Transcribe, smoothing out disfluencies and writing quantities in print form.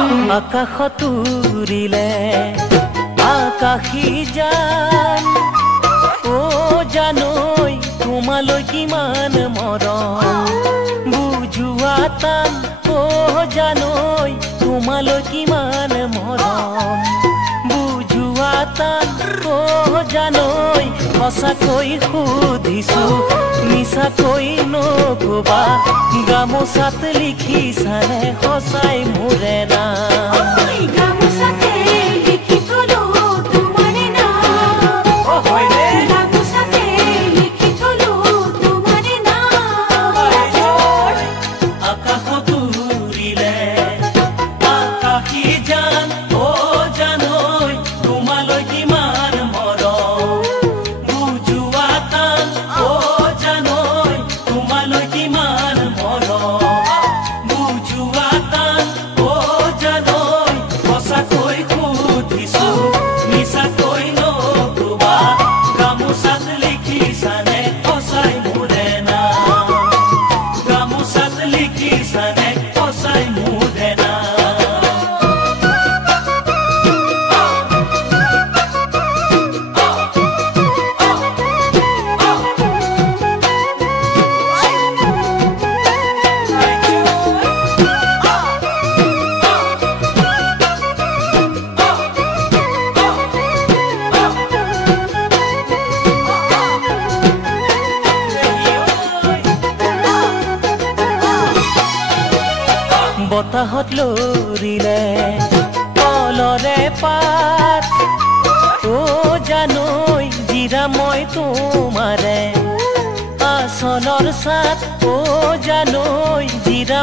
আকাশত উৰিলে আকাশী জান ও জানৈ তোমালৈ কিমান মৰম বুজোৱা টান ও জানৈ তোমালৈ কিমান মৰম বুজোৱা টান ও জানৈ সঁচাকৈ সুধিছো মিছাকৈ নকবা গামোচাত লিখিছানে সঁচাই মোৰে নাম বতাহত লৰিলে কলৰে পাত ও জানৈ জিৰা মই তোমাৰে আচলৰ চাত ও জানৈ জিৰা